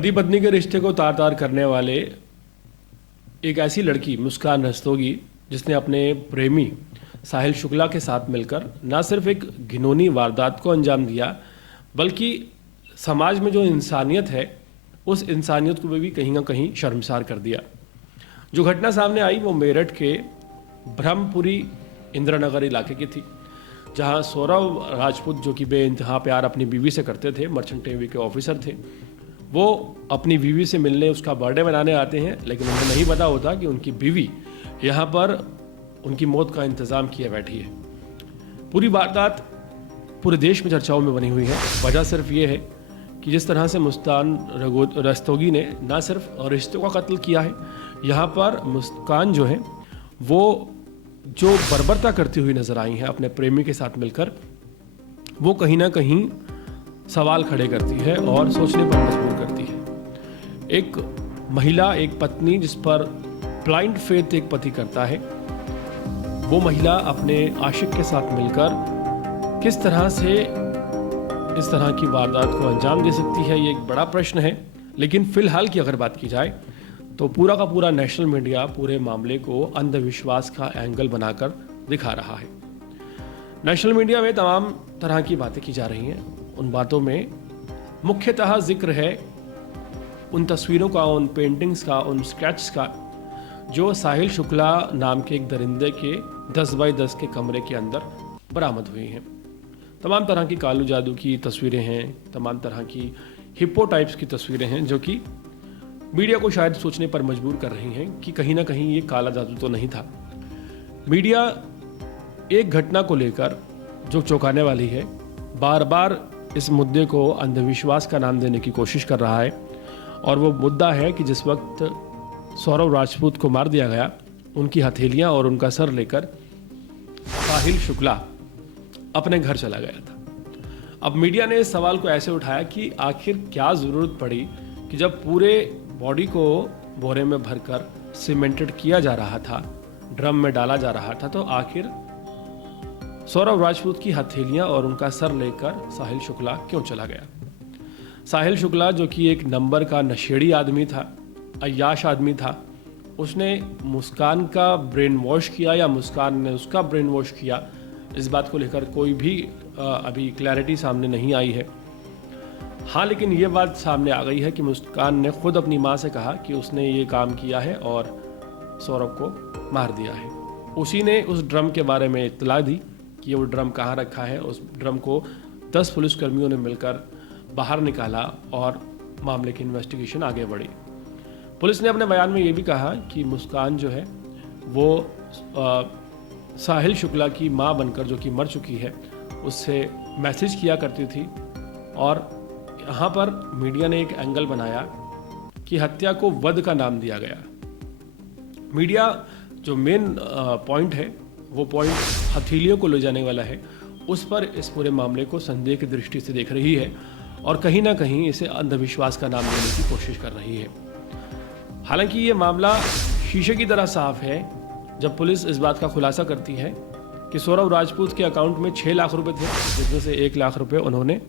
पति पत्नी के रिश्ते को तार तार करने वाले एक ऐसी लड़की मुस्कान रस्तोगी, जिसने अपने प्रेमी साहिल शुक्ला के साथ मिलकर न सिर्फ एक घिनौनी वारदात को अंजाम दिया, बल्कि समाज में जो इंसानियत है उस इंसानियत को भी कहीं ना कहीं शर्मसार कर दिया। जो घटना सामने आई वो मेरठ के ब्रह्मपुरी इंद्रनगर इलाके की थी, जहां सौरव राजपूत, जो कि बेइंतहा प्यार अपनी बीवी से करते थे, मर्चेंट नेवी के ऑफिसर थे, वो अपनी बीवी से मिलने उसका बर्थडे मनाने आते हैं, लेकिन उन्हें नहीं पता होता कि उनकी बीवी यहाँ पर उनकी मौत का इंतज़ाम किए बैठी है। पूरी वारदात पूरे देश में चर्चाओं में बनी हुई है। वजह सिर्फ ये है कि जिस तरह से मुस्कान रस्तोगी ने ना सिर्फ रिश्तों का कत्ल किया है, यहाँ पर मुस्कान जो है वो जो बर्बरता करती हुई नजर आई है अपने प्रेमी के साथ मिलकर, वो कहीं ना कहीं सवाल खड़े करती है और सोचने पर मजबूर करती है। एक महिला, एक पत्नी जिस पर ब्लाइंड फेथ एक पति करता है, वो महिला अपने आशिक के साथ मिलकर किस तरह से इस तरह की वारदात को अंजाम दे सकती है, ये एक बड़ा प्रश्न है। लेकिन फिलहाल की अगर बात की जाए तो पूरा का पूरा नेशनल मीडिया पूरे मामले को अंधविश्वास का एंगल बनाकर दिखा रहा है। नेशनल मीडिया में तमाम तरह की बातें की जा रही हैं। उन बातों में मुख्यतः जिक्र है उन तस्वीरों का, उन पेंटिंग्स का, उन स्केट्स का जो साहिल शुक्ला नाम के एक दरिंदे के 10 बाई 10 के कमरे के अंदर बरामद हुई हैं। तमाम तरह की कालू जादू की तस्वीरें हैं, तमाम तरह की हिप्पो टाइप्स की तस्वीरें हैं, जो कि मीडिया को शायद सोचने पर मजबूर कर रही हैं कि कहीं ना कहीं ये काला जादू तो नहीं था। मीडिया एक घटना को लेकर जो चौंकाने वाली है, बार बार इस मुद्दे को अंधविश्वास का नाम देने की कोशिश कर रहा है। और वो मुद्दा है कि जिस वक्त सौरव राजपूत को मार दिया गया, उनकी हथेलियां और उनका सर लेकर साहिल शुक्ला अपने घर चला गया था। अब मीडिया ने इस सवाल को ऐसे उठाया कि आखिर क्या ज़रूरत पड़ी कि जब पूरे बॉडी को बोरे में भरकर सीमेंटेड किया जा रहा था, ड्रम में डाला जा रहा था, तो आखिर सौरव राजपूत की हथेलियां और उनका सर लेकर साहिल शुक्ला क्यों चला गया। साहिल शुक्ला, जो कि एक नंबर का नशेड़ी आदमी था, अय्याश आदमी था, उसने मुस्कान का ब्रेन वॉश किया या मुस्कान ने उसका ब्रेन वॉश किया, इस बात को लेकर कोई भी अभी क्लैरिटी सामने नहीं आई है। हाँ, लेकिन ये बात सामने आ गई है कि मुस्कान ने खुद अपनी माँ से कहा कि उसने ये काम किया है और सौरभ को मार दिया है। उसी ने उस ड्रम के बारे में इत्तला दी कि वो ड्रम कहाँ रखा है। उस ड्रम को 10 पुलिसकर्मियों ने मिलकर बाहर निकाला और मामले की इन्वेस्टिगेशन आगे बढ़ी। पुलिस ने अपने बयान में ये भी कहा कि मुस्कान जो है वो साहिल शुक्ला की मां बनकर, जो कि मर चुकी है, उससे मैसेज किया करती थी। और यहाँ पर मीडिया ने एक एंगल बनाया कि हत्या को वध का नाम दिया गया। मीडिया जो मेन पॉइंट है, वो पॉइंट हथेलियों को ले जाने वाला है, उस पर इस पूरे मामले को संदेह की दृष्टि से देख रही है और कहीं ना कहीं इसे अंधविश्वास का नाम देने की कोशिश कर रही है। हालांकि ये मामला शीशे की तरह साफ है जब पुलिस इस बात का खुलासा करती है कि सौरव राजपूत के अकाउंट में 6 लाख रुपए थे, जिसमें से 1 लाख रुपए उन्होंने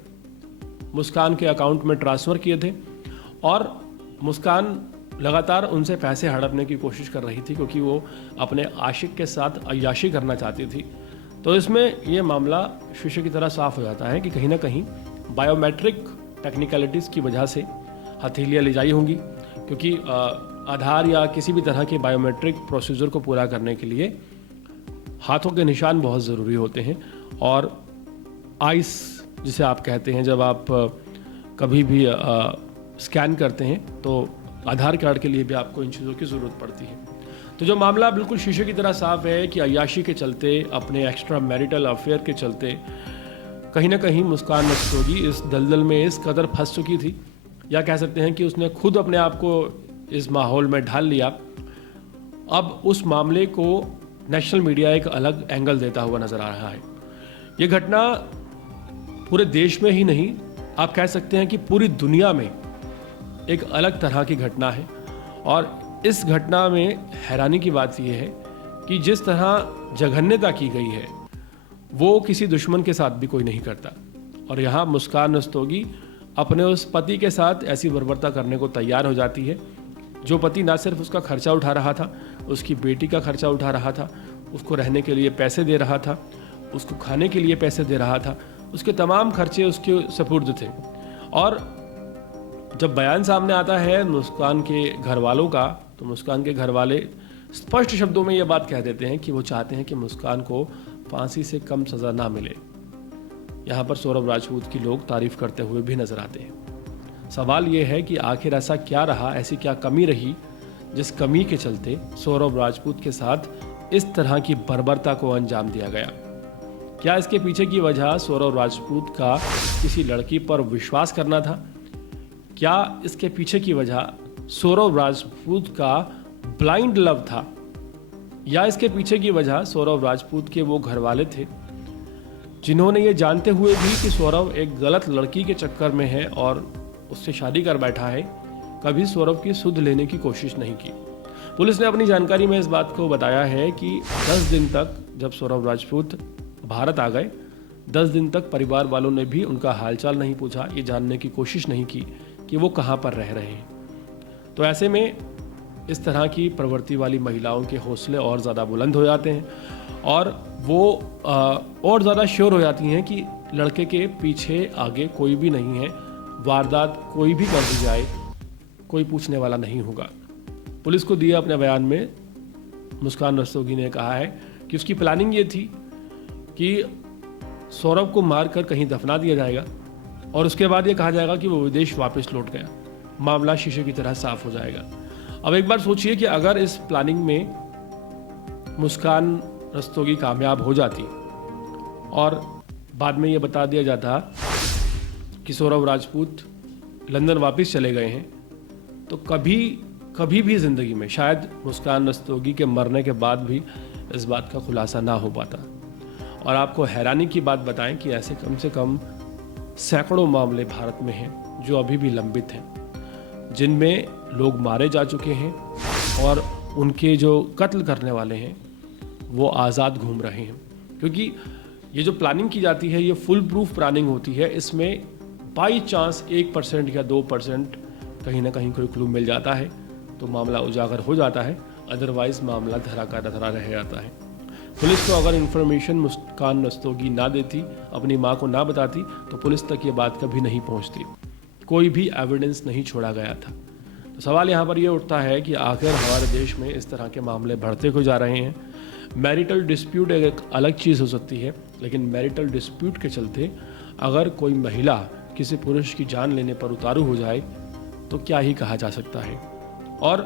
मुस्कान के अकाउंट में ट्रांसफ़र किए थे और मुस्कान लगातार उनसे पैसे हड़पने की कोशिश कर रही थी, क्योंकि वो अपने आशिक के साथ अय्याशी करना चाहती थी। तो इसमें ये मामला शीशे की तरह साफ हो जाता है कि कहीं ना कहीं बायोमेट्रिक टेक्निकलिटीज़ की वजह से हथेलियाँ ले जाई होंगी, क्योंकि आधार या किसी भी तरह के बायोमेट्रिक प्रोसीजर को पूरा करने के लिए हाथों के निशान बहुत ज़रूरी होते हैं। और आइस जिसे आप कहते हैं, जब आप कभी भी स्कैन करते हैं तो आधार कार्ड के लिए भी आपको इन चीज़ों की ज़रूरत पड़ती है। तो जो मामला बिल्कुल शीशे की तरह साफ है कि अय्याशी के चलते, अपने एक्स्ट्रा मैरिटल अफेयर के चलते कहीं ना कहीं मुस्कान रस्तोगी इस दलदल में इस कदर फंस चुकी थी, या कह सकते हैं कि उसने खुद अपने आप को इस माहौल में ढाल लिया। अब उस मामले को नेशनल मीडिया एक अलग एंगल देता हुआ नज़र आ रहा है। ये घटना पूरे देश में ही नहीं, आप कह सकते हैं कि पूरी दुनिया में एक अलग तरह की घटना है। और इस घटना में हैरानी की बात यह है कि जिस तरह जघन्यता की गई है, वो किसी दुश्मन के साथ भी कोई नहीं करता। और यहाँ मुस्कान रस्तोगी अपने उस पति के साथ ऐसी बर्बरता करने को तैयार हो जाती है, जो पति ना सिर्फ उसका खर्चा उठा रहा था, उसकी बेटी का खर्चा उठा रहा था, उसको रहने के लिए पैसे दे रहा था, उसको खाने के लिए पैसे दे रहा था, उसके तमाम खर्चे उसके सुपुर्द थे। और जब बयान सामने आता है मुस्कान के घर वालों का, तो मुस्कान के घर वाले स्पष्ट शब्दों में ये बात कह देते हैं कि वो चाहते हैं कि मुस्कान को फांसी से कम सज़ा ना मिले। यहाँ पर सौरभ राजपूत की लोग तारीफ करते हुए भी नजर आते हैं। सवाल ये है कि आखिर ऐसा क्या रहा, ऐसी क्या कमी रही जिस कमी के चलते सौरभ राजपूत के साथ इस तरह की बर्बरता को अंजाम दिया गया। क्या इसके पीछे की वजह सौरभ राजपूत का किसी लड़की पर विश्वास करना था? क्या इसके पीछे की वजह सौरभ राजपूत का ब्लाइंड लव था? या इसके पीछे की वजह सौरभ राजपूत के वो घर वाले थे जिन्होंने ये जानते हुए भी कि सौरभ एक गलत लड़की के चक्कर में है और उससे शादी कर बैठा है, कभी सौरभ की सुध लेने की कोशिश नहीं की। पुलिस ने अपनी जानकारी में इस बात को बताया है कि 10 दिन तक, जब सौरभ राजपूत भारत आ गए, 10 दिन तक परिवार वालों ने भी उनका हालचाल नहीं पूछा, ये जानने की कोशिश नहीं की कि वो कहाँ पर रह रहे हैं। तो ऐसे में इस तरह की प्रवृत्ति वाली महिलाओं के हौसले और ज़्यादा बुलंद हो जाते हैं और वो और ज़्यादा श्योर हो जाती हैं कि लड़के के पीछे आगे कोई भी नहीं है, वारदात कोई भी कर दी जाए, कोई पूछने वाला नहीं होगा। पुलिस को दिए अपने बयान में मुस्कान रस्तोगी ने कहा है कि उसकी प्लानिंग ये थी कि सौरभ को मारकर कहीं दफना दिया जाएगा और उसके बाद ये कहा जाएगा कि वो विदेश वापस लौट गया, मामला शीशे की तरह साफ हो जाएगा। अब एक बार सोचिए कि अगर इस प्लानिंग में मुस्कान रस्तोगी कामयाब हो जाती और बाद में ये बता दिया जाता कि सौरभ राजपूत लंदन वापस चले गए हैं, तो कभी भी ज़िंदगी में शायद मुस्कान रस्तोगी के मरने के बाद भी इस बात का खुलासा ना हो पाता। और आपको हैरानी की बात बताएं कि ऐसे कम से कम सैकड़ों मामले भारत में हैं जो अभी भी लंबित हैं, जिनमें लोग मारे जा चुके हैं और उनके जो कत्ल करने वाले हैं वो आज़ाद घूम रहे हैं। क्योंकि ये जो प्लानिंग की जाती है ये फुल प्रूफ प्लानिंग होती है। इसमें बाई चांस 1% या 2% कहीं ना कहीं कोई क्लू मिल जाता है तो मामला उजागर हो जाता है, अदरवाइज मामला धरा का धरा रह जाता है। पुलिस को अगर इन्फॉर्मेशन मुस्कान रस्तोगी ना देती, अपनी माँ को ना बताती, तो पुलिस तक ये बात कभी नहीं पहुँचती, कोई भी एविडेंस नहीं छोड़ा गया था। तो सवाल यहाँ पर ये उठता है कि आखिर हमारे देश में इस तरह के मामले बढ़ते क्यों जा रहे हैं। मैरिटल डिस्प्यूट एक अलग चीज़ हो सकती है, लेकिन मैरिटल डिस्प्यूट के चलते अगर कोई महिला किसी पुरुष की जान लेने पर उतारू हो जाए तो क्या ही कहा जा सकता है। और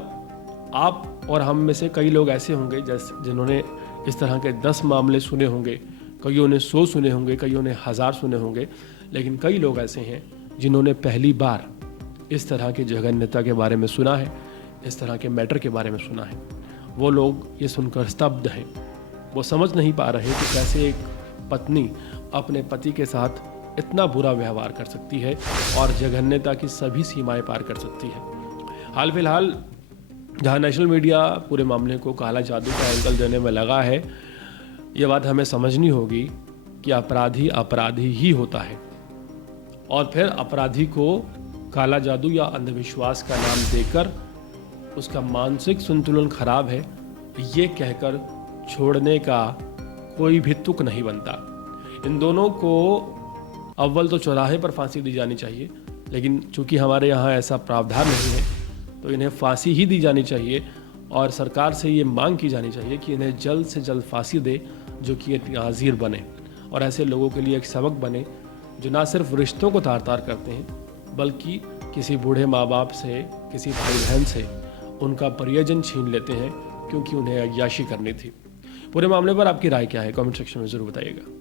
आप और हम में से कई लोग ऐसे होंगे जिन्होंने इस तरह के 10 मामले सुने होंगे, कईयों ने 100 सुने होंगे, कईयों ने 1000 सुने होंगे, लेकिन कई लोग ऐसे हैं जिन्होंने पहली बार इस तरह के जघन्यता के बारे में सुना है, इस तरह के मैटर के बारे में सुना है। वो लोग ये सुनकर स्तब्ध हैं, वो समझ नहीं पा रहे कि कैसे एक पत्नी अपने पति के साथ इतना बुरा व्यवहार कर सकती है और जघन्यता की सभी सीमाएं पार कर सकती है। हाल फिलहाल जहाँ नेशनल मीडिया पूरे मामले को काला जादू का एंगल देने में लगा है, ये बात हमें समझनी होगी कि अपराधी अपराधी ही होता है और फिर अपराधी को काला जादू या अंधविश्वास का नाम देकर उसका मानसिक संतुलन खराब है ये कहकर छोड़ने का कोई भी तुक नहीं बनता। इन दोनों को अव्वल तो चौराहे पर फांसी दी जानी चाहिए, लेकिन चूंकि हमारे यहाँ ऐसा प्रावधान नहीं है तो इन्हें फांसी ही दी जानी चाहिए और सरकार से ये मांग की जानी चाहिए कि इन्हें जल्द से जल्द फांसी दे, जो कि एक नाज़ीर बने और ऐसे लोगों के लिए एक सबक बने जो ना सिर्फ रिश्तों को तार तार करते हैं बल्कि किसी बूढ़े माँ बाप से, किसी भाई बहन से उनका परिजन छीन लेते हैं क्योंकि उन्हें अय्याशी करनी थी। पूरे मामले पर आपकी राय क्या है, कमेंट सेक्शन में ज़रूर बताइएगा।